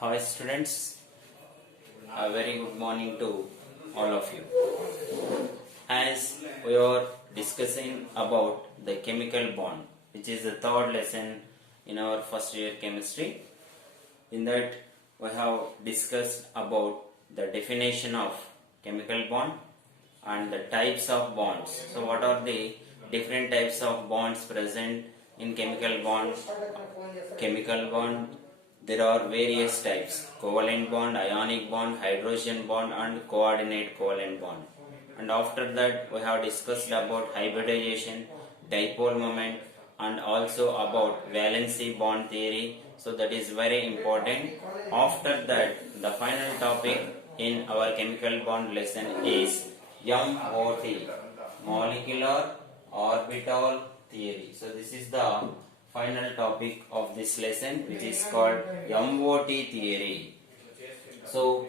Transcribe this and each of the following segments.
Hi students, a very good morning to all of you. As we are discussing about the chemical bond, which is the third lesson in our first year chemistry, in that we have discussed about the definition of chemical bond and the types of bonds. So what are the different types of bonds present in chemical bond? Chemical bond, there are various types: covalent bond, ionic bond, hydrogen bond and coordinate covalent bond. And after that we have discussed about hybridization, dipole moment and also about valency bond theory. So that is very important. After that, the final topic in our chemical bond lesson is MOT, molecular orbital theory. So this is the final topic of this lesson, which is called MOT theory. So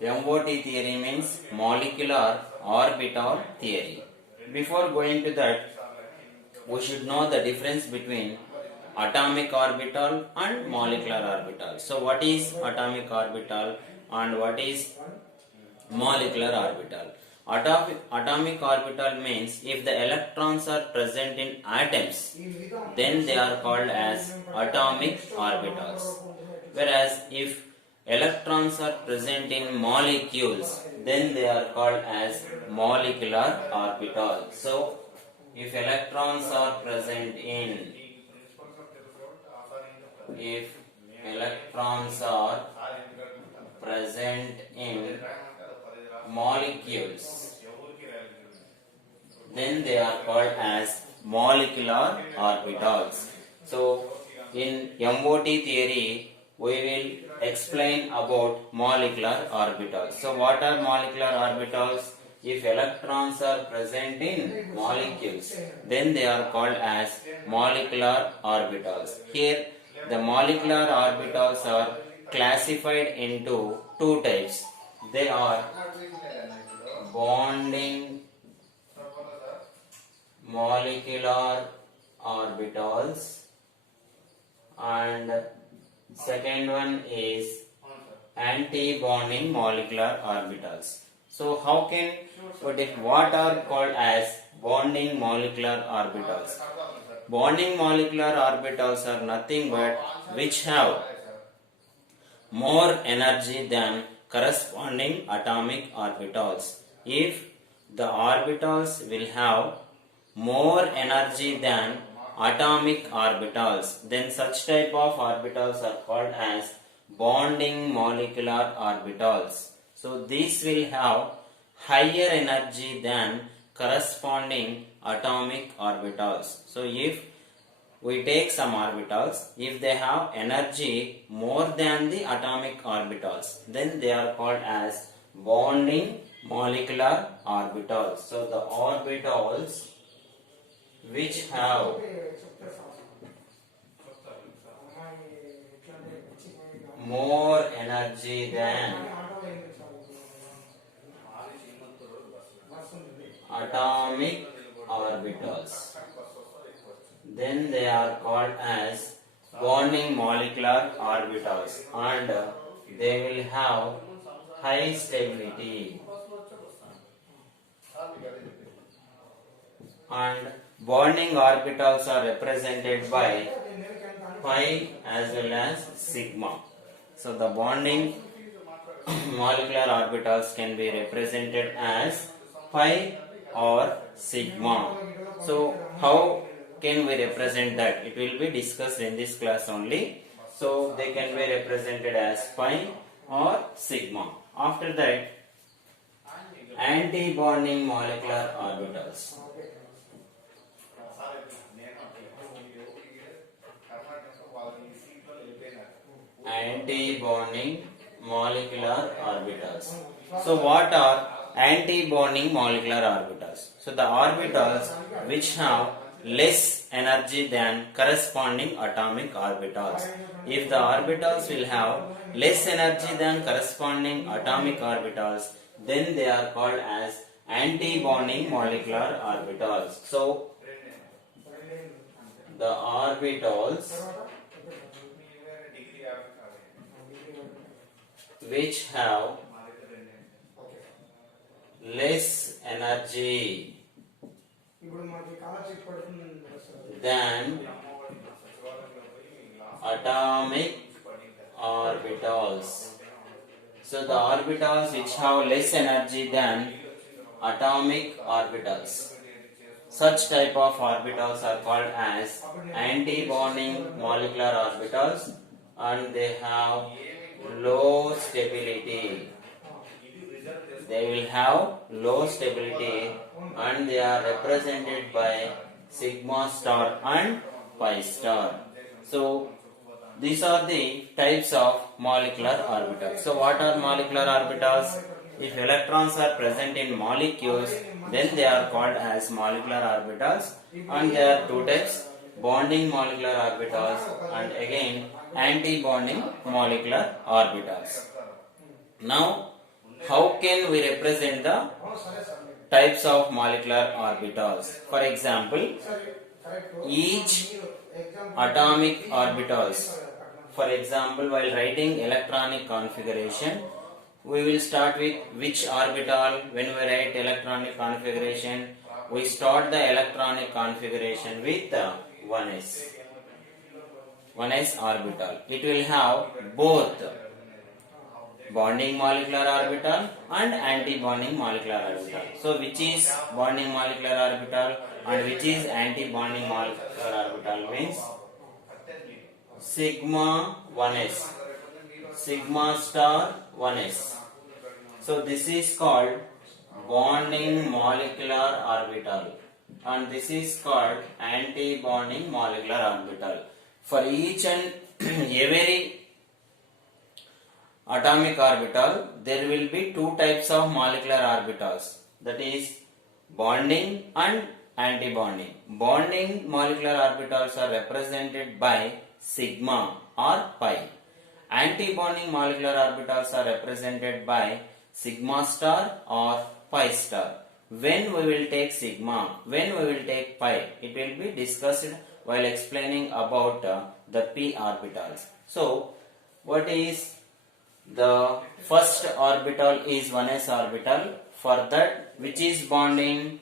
MOT theory means molecular orbital theory. Before going to that, we should know the difference between atomic orbital and molecular orbital. So what is atomic orbital and what is molecular orbital? Atomic orbital means if the electrons are present in atoms, then they are called as atomic orbitals. Whereas if electrons are present in molecules, then they are called as molecular orbitals. So if electrons are present in molecules, then they are called as molecular orbitals. So in MOT theory we will explain about molecular orbitals. So what are molecular orbitals? If electrons are present in molecules, then they are called as molecular orbitals. Here the molecular orbitals are classified into two types. They are bonding molecular orbitals and second one is anti-bonding molecular orbitals. So how can what are called as bonding molecular orbitals? Bonding molecular orbitals are nothing but which have more energy than corresponding atomic orbitals. If the orbitals will have more energy than atomic orbitals, then such type of orbitals are called as bonding molecular orbitals. So these will have higher energy than corresponding atomic orbitals. So if we take some orbitals, if they have energy more than the atomic orbitals, then they are called as bonding molecular orbitals. So the orbitals which have more energy than atomic orbitals, then they are called as bonding molecular orbitals and they will have high stability. And bonding orbitals are represented by pi as well as sigma. So the bonding molecular orbitals can be represented as pi or sigma. So how can we represent that? It will be discussed in this class only. So they can be represented as pi or sigma. After that, anti-bonding molecular orbitals. Anti-bonding molecular orbitals. So what are anti-bonding molecular orbitals? So the orbitals which have less energy than corresponding atomic orbitals. If the orbitals will have less energy than corresponding atomic orbitals, then they are called as anti-bonding molecular orbitals. So the orbitals which have less energy than atomic orbitals. So the orbitals which have less energy than atomic orbitals. Such type of orbitals are called as anti-bonding molecular orbitals, and they have low stability. They will have low stability and they are represented by sigma star and pi star. So these are the types of molecular orbitals. So what are molecular orbitals? If electrons are present in molecules, then they are called as molecular orbitals, and there are two types: bonding molecular orbitals and again anti-bonding molecular orbitals. Now, how can we represent the types of molecular orbitals? For example, each atomic orbitals. For example, while writing electronic configuration, we will start with which orbital. When we write electronic configuration, we start the electronic configuration with 1s. 1s orbital. It will have both bonding molecular orbital and anti-bonding molecular orbital. So which is bonding molecular orbital and which is anti-bonding molecular orbital means sigma 1s, sigma star 1s. So this is called bonding molecular orbital and this is called anti-bonding molecular orbital. For each and every atomic orbital, there will be two types of molecular orbitals, that is bonding and anti-bonding. Bonding molecular orbitals are represented by sigma or pi. Anti-bonding molecular orbitals are represented by sigma star or pi star. When we will take sigma, when we will take pi, it will be discussed while explaining about the p orbitals. So, what is the first orbital is 1s orbital. For that, which is bonding?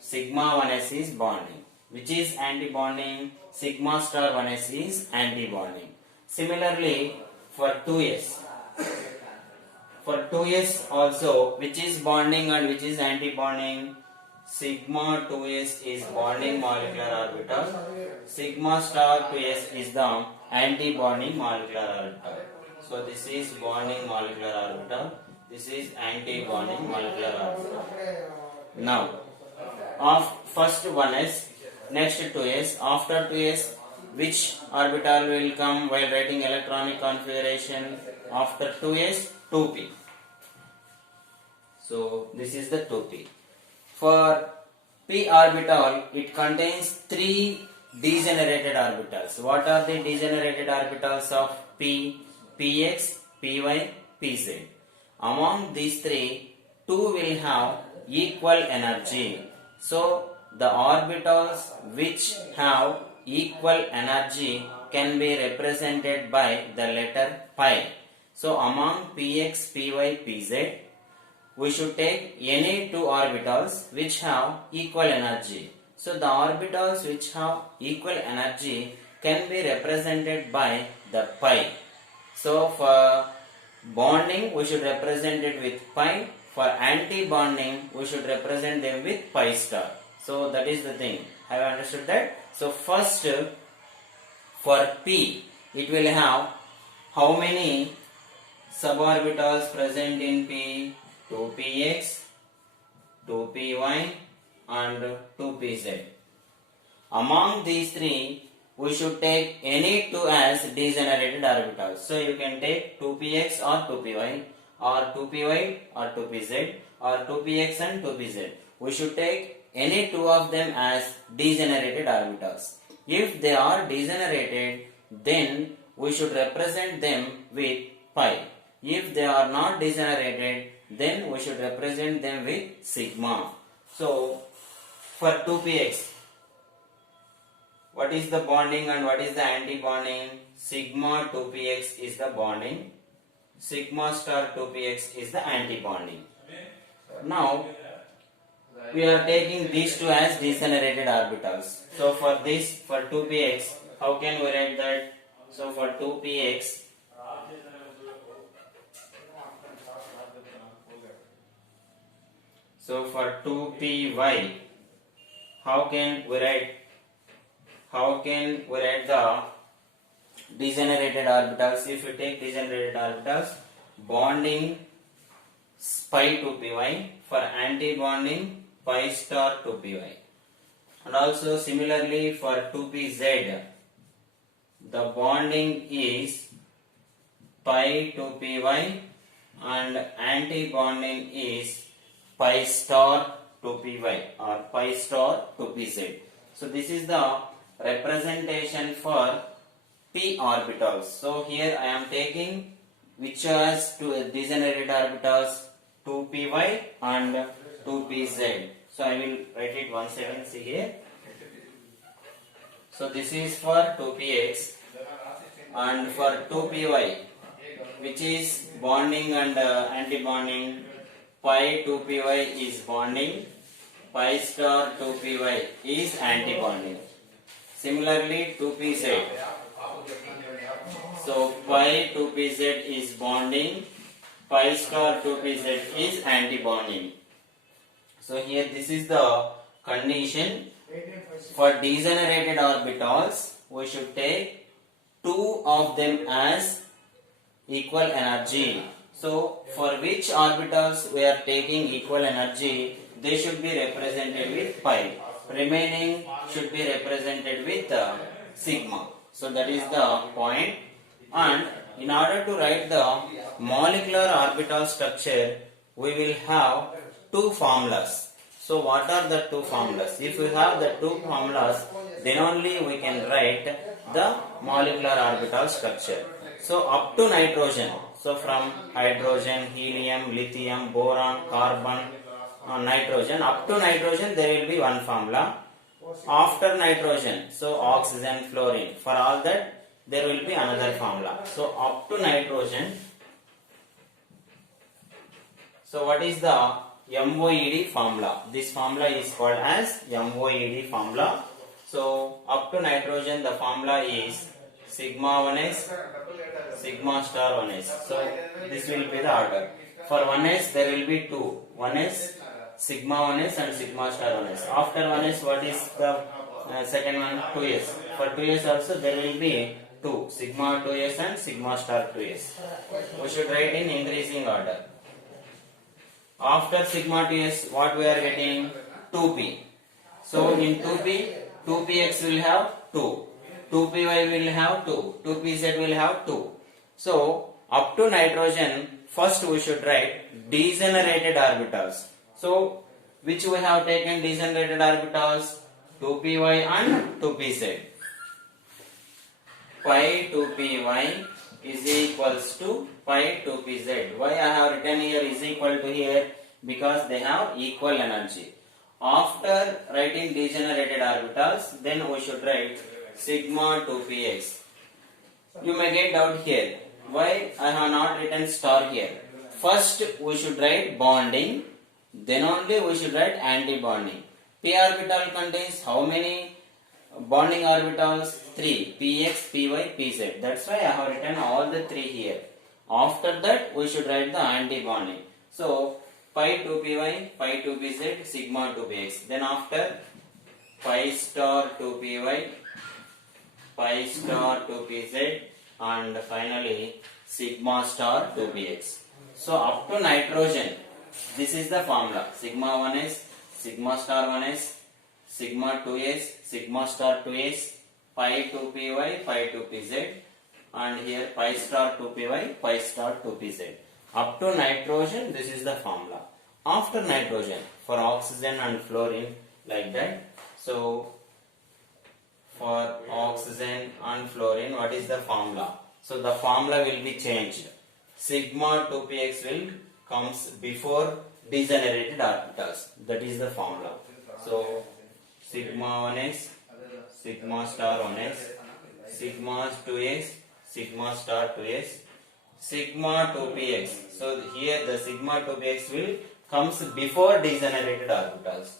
Sigma 1s is bonding. Which is anti-bonding? Sigma star 1s is anti-bonding. Similarly, for 2s. For 2s also, which is bonding and which is anti-bonding? Sigma 2s is bonding molecular orbital. Sigma star 2s is the anti-bonding molecular orbital. So this is bonding molecular orbital. This is anti-bonding molecular orbital. Now, of first 1s, next 2s. After 2s, which orbital will come while writing electronic configuration? After 2s, 2p. So this is the 2p. For p orbital, it contains 3 degenerated orbitals. What are the degenerated orbitals of p? Px, Py, Pz. Among these 3, 2 will have equal energy. So the orbitals which have equal energy can be represented by the letter pi. So among Px, Py, Pz, we should take any 2 orbitals which have equal energy. So the orbitals which have equal energy can be represented by the pi. So for bonding, we should represent it with pi. For anti-bonding, we should represent them with pi star. So that is the thing. Have you understood that? So first, for p, it will have how many suborbitals present in p? 2px, 2py and 2pz. Among these 3, we should take any 2 as degenerated orbitals. So you can take 2px or 2py or 2py or 2pz or 2px and 2pz. We should take any 2 of them as degenerated orbitals. If they are degenerated, then we should represent them with pi. If they are not degenerated, then we should represent them with sigma. So for 2px, what is the bonding and what is the anti-bonding? Sigma 2px is the bonding sigma star 2px is the anti-bonding. Now we are taking these two as degenerated orbitals. So for this, for 2px, how can we write that? So for 2px, so for 2py, how can we write the degenerated orbitals? If you take degenerated orbitals, bonding pi 2py, for anti-bonding pi star 2py. And also similarly for 2pz, the bonding is pi 2py and anti-bonding is pi star 2py or pi star 2pz. So this is the representation for p orbitals. So here I am taking which has two degenerated orbitals 2py and 2pz. So I will write it once again. See here. So this is for 2px and for 2py, which is bonding and anti-bonding. Pi 2py is bonding, pi star 2py is anti-bonding. Similarly 2pz. So pi 2pz is bonding, pi star 2pz is anti-bonding. So here this is the condition. For degenerated orbitals, we should take two of them as equal energy. So for which orbitals we are taking equal energy, they should be represented with pi. Remaining should be represented with sigma. So that is the point. And in order to write the molecular orbital structure, we will have two formulas. So what are the two formulas? If we have the two formulas, then only we can write the molecular orbital structure. So up to nitrogen, so from hydrogen, helium, lithium, boron, carbon, nitrogen, up to nitrogen there will be one formula. After nitrogen, so oxygen, fluorine, for all that there will be another formula. So up to nitrogen, so what is the MOED formula? This formula is called as MOED formula. So up to nitrogen the formula is sigma 1s, sigma star 1s. So this will be the order. For 1s there will be two. 1s, sigma 1s and sigma star 1s. After 1s what is the second one? 2s. For 2s also there will be two. Sigma 2s and sigma star 2s. We should write in increasing order. After sigma 2s what we are getting? 2p. So in 2p, 2px will have 2. 2py will have 2. 2pz will have 2. So up to nitrogen, first we should write degenerated orbitals. So which we have taken degenerated orbitals? 2py and 2pz. Pi 2py is equals to pi 2pz. Why I have written here is equal to here? Because they have equal energy. After writing degenerated orbitals, then we should write sigma 2px. You may get doubt here. Why I have not written star here? First we should write bonding, then only we should write anti-bonding. P orbital contains how many bonding orbitals? 3. Px, Py, Pz. That's why I have written all the three here. After that we should write the anti-bonding. So pi 2py, pi 2pz, sigma 2px. Then after pi star 2py, pi star 2pz, and finally sigma star 2px. So up to nitrogen, this is the formula. Sigma 1s, sigma star 1s, sigma 2s, sigma star 2s, pi 2py, pi 2pz, and here pi star 2py, pi star 2pz. Up to nitrogen, this is the formula. After nitrogen, for oxygen and fluorine, like that. So for oxygen and fluorine, what is the formula? So the formula will be changed. Sigma 2px will comes before degenerated orbitals. That is the formula. So sigma 1s, sigma star 1s, sigma 2s, sigma star 2s, sigma 2px. So here the sigma 2px will comes before degenerated orbitals.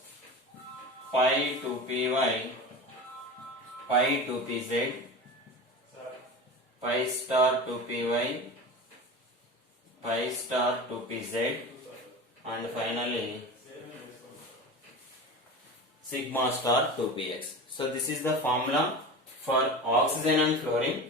Pi 2py, pi 2pz, pi star 2py, pi star 2pz, and finally sigma star 2px. So this is the formula for oxygen and fluorine,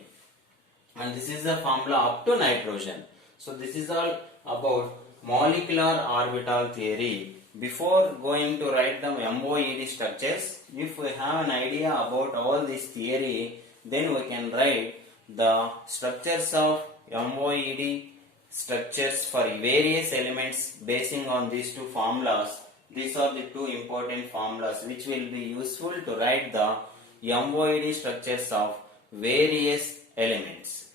and this is the formula up to nitrogen. So this is all about molecular orbital theory. Before going to write the MOED structures, if we have an idea about all this theory, then we can write the structures of MOED structures for various elements basing on these two formulas. These are the two important formulas which will be useful to write the MOED structures of various elements.